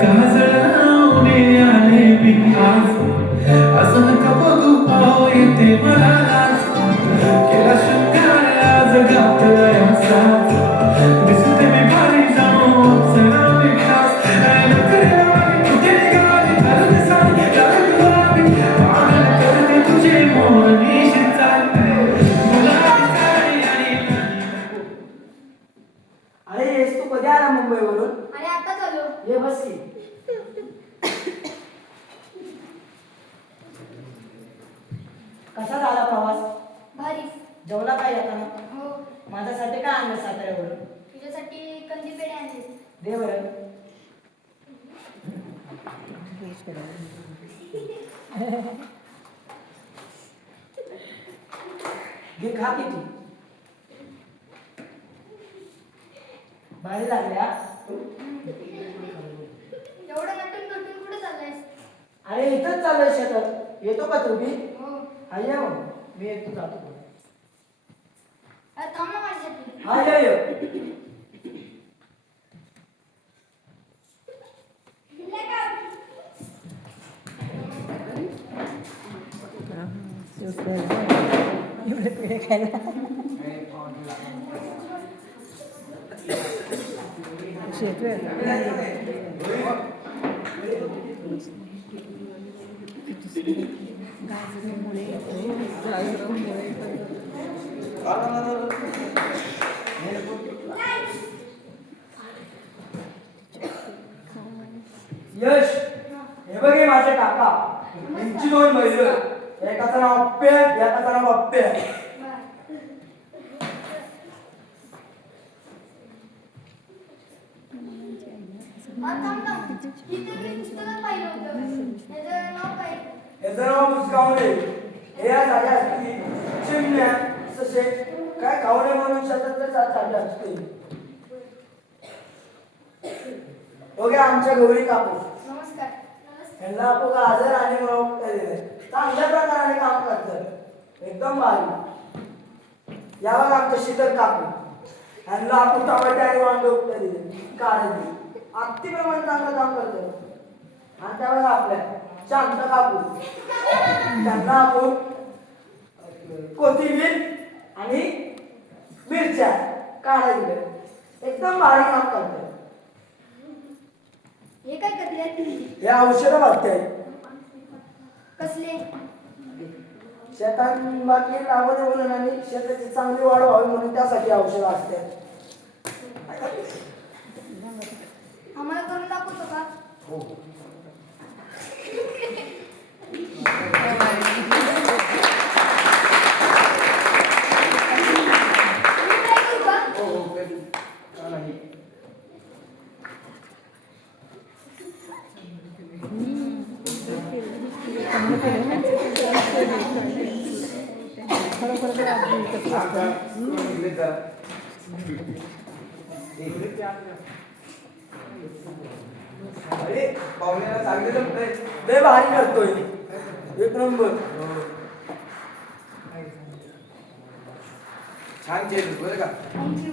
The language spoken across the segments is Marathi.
काजळावणे आले मी आज असं नका बघू पाव येते मला लाज केला शृंगार आज घातलाय साज दिसते मी भारी जाऊन अप्सरा मी खास नखरे लावी कुठे निघाली घालून साडी लाल गुलाबी पागल करते तुझे मोहनीशी चाल गुलाबी साडी आणि अरे येस तू कधी आला मुंबईवरून? अरे आता चालू ये बस की. कसा झाला प्रवास? भारी. जेवला काय येताना? हो. माझ्यासाठी काय आणलं साताऱ्यावरून? तुझ्यासाठी कंदी पेढे आणले. दे बरं. घे खा किती भारी लागल्या. एवढं नटून नटून कुठे चाललायस? अरे इथंच चाललंय शेतात. येतो का तुम्ही? हो. हा ये मग. मी येतो जातो. अरे थांब ना माझ्यासाठी. हा ये. यश हे बघे माझे काका यांची दोन बैल. एकाचं नाव अप्पे एकाचं नाव अप्पे. पुस्तकात पाहिलं होतं. याचं नाव काय? याचं नाव मुसकावणे. हे या झाल्या असतील चिमण्या ससे काय खावणे म्हणून शेतातले चालले असते. ओके आमच्या गौरी काकू. नमस्कार. यांना आपण गाजर आणि म्हणून दिले चांगल्या प्रकाराने काम करतात. एकदम भारी. यावर आमचं शीतल काकू. यांना आपण टमाटे आणि वांगे उपटे दिले काढले. अगदीप्रमाणे चांगलं काम करतात. आणि त्यावेळेला आपल्या शांत काकू त्यांना आपण कोथिंबीर आणि मिरच्या काढायला एकदम भारी काम करतात. हे काय कधी आहेत? हे औषधं वाटते. कसले? शेतात बाकी लावू दे म्हणून आणि शेताची चांगली वाढ व्हावी म्हणून त्यासाठी औषधं असते. आम्हाला करून दाखवतो का? हो. अरे पाहुण्याला सांगितलं लय भारी करतोय. एक नंबर. छान केलं बरं का. थँक्यू.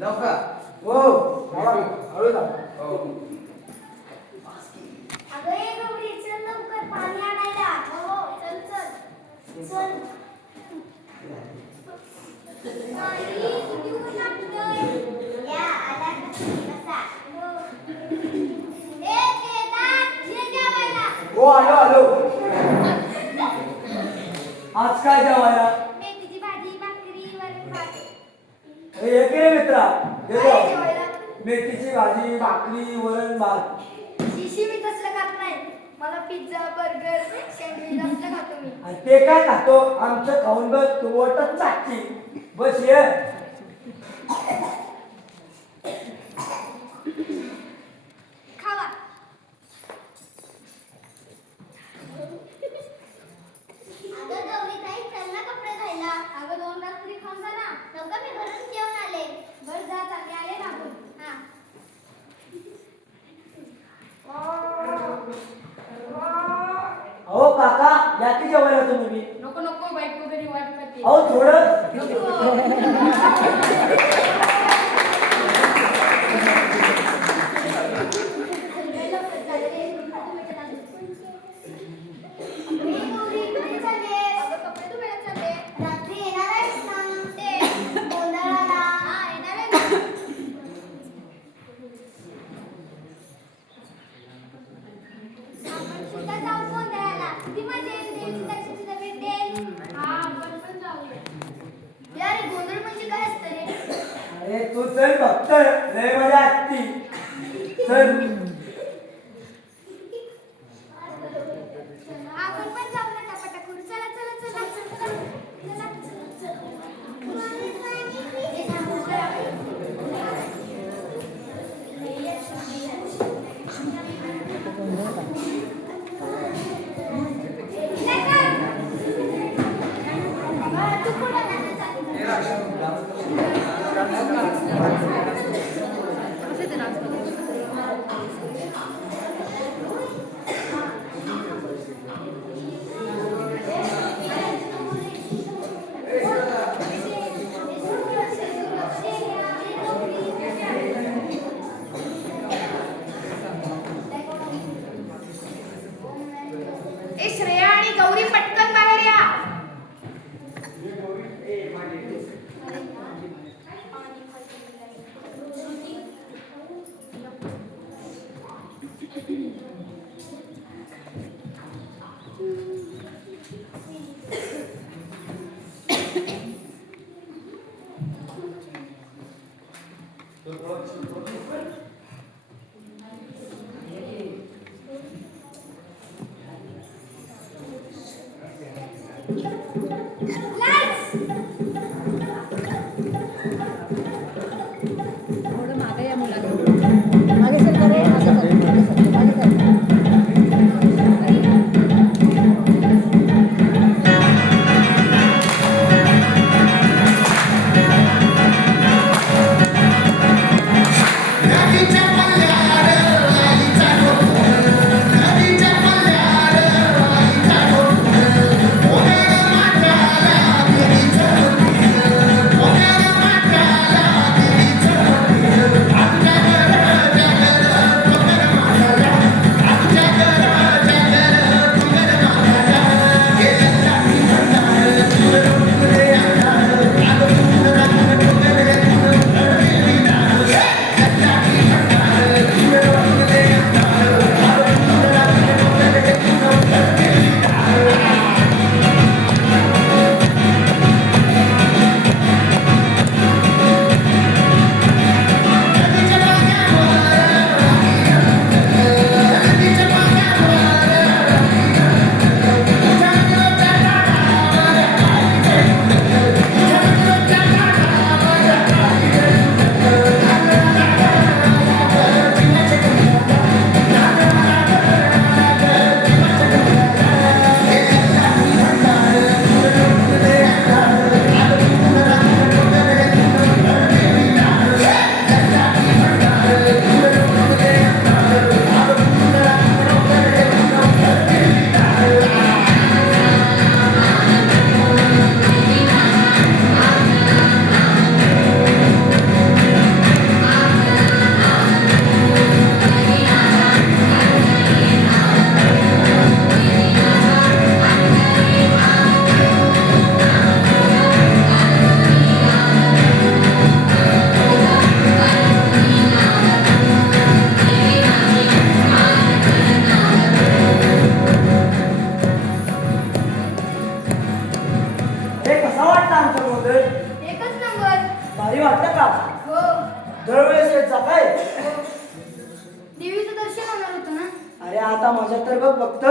जाऊ का? हो हळू जा. अगं ये गौरी, चल लवकर पाणी आणायला. हो चल चल चल. आई किती ऊन लागतंय. या आला कसा. ए केदार ये जेवायला. हो आलो. आज काय जेवायला? मेथीची भाजी, भाकरी, वरण भात. हे घे मित्रा. काय जेवायला? मेथीची भाजी भाकरी वरण भात. शिशी मी तसलं खात नाही. मला पिझ्झा बर्गर सँडविच असलं खातो मी. आणि ते काय खातो? आमचं खाऊन बघ तू ओटच चाटची. बस ये. खावा. अगं गौरी ताई चल ना कपडे धुवायला. अगं 2 तास तरी थांब ना. नका मी घरून जेवण आले. बस जा चालले आले लागून. हा. काका या की जेवायला तुम्ही बी. नको नको बाईक वगैरे वाट पाहते. अहो थोडं रात्री येणार आहेस ना ते गोंधळाला? हा येणार आहे ना. आपण सुद्धा जाऊ गोंधळाला. किती मजा येईल, देवीची दर्शन सुद्धा भेटेल. हा आपण पण जाऊया. यार गोंधळ म्हणजे काय असतं रे? अरे तू चल फक्त लय मजा असती चल. आपण पण जाऊ ना टपाटा करू. चला चला चला चला चला ए श्रेया आणि गौरी पटकन बाहेर या. आता माझ्या तर बघ फक्त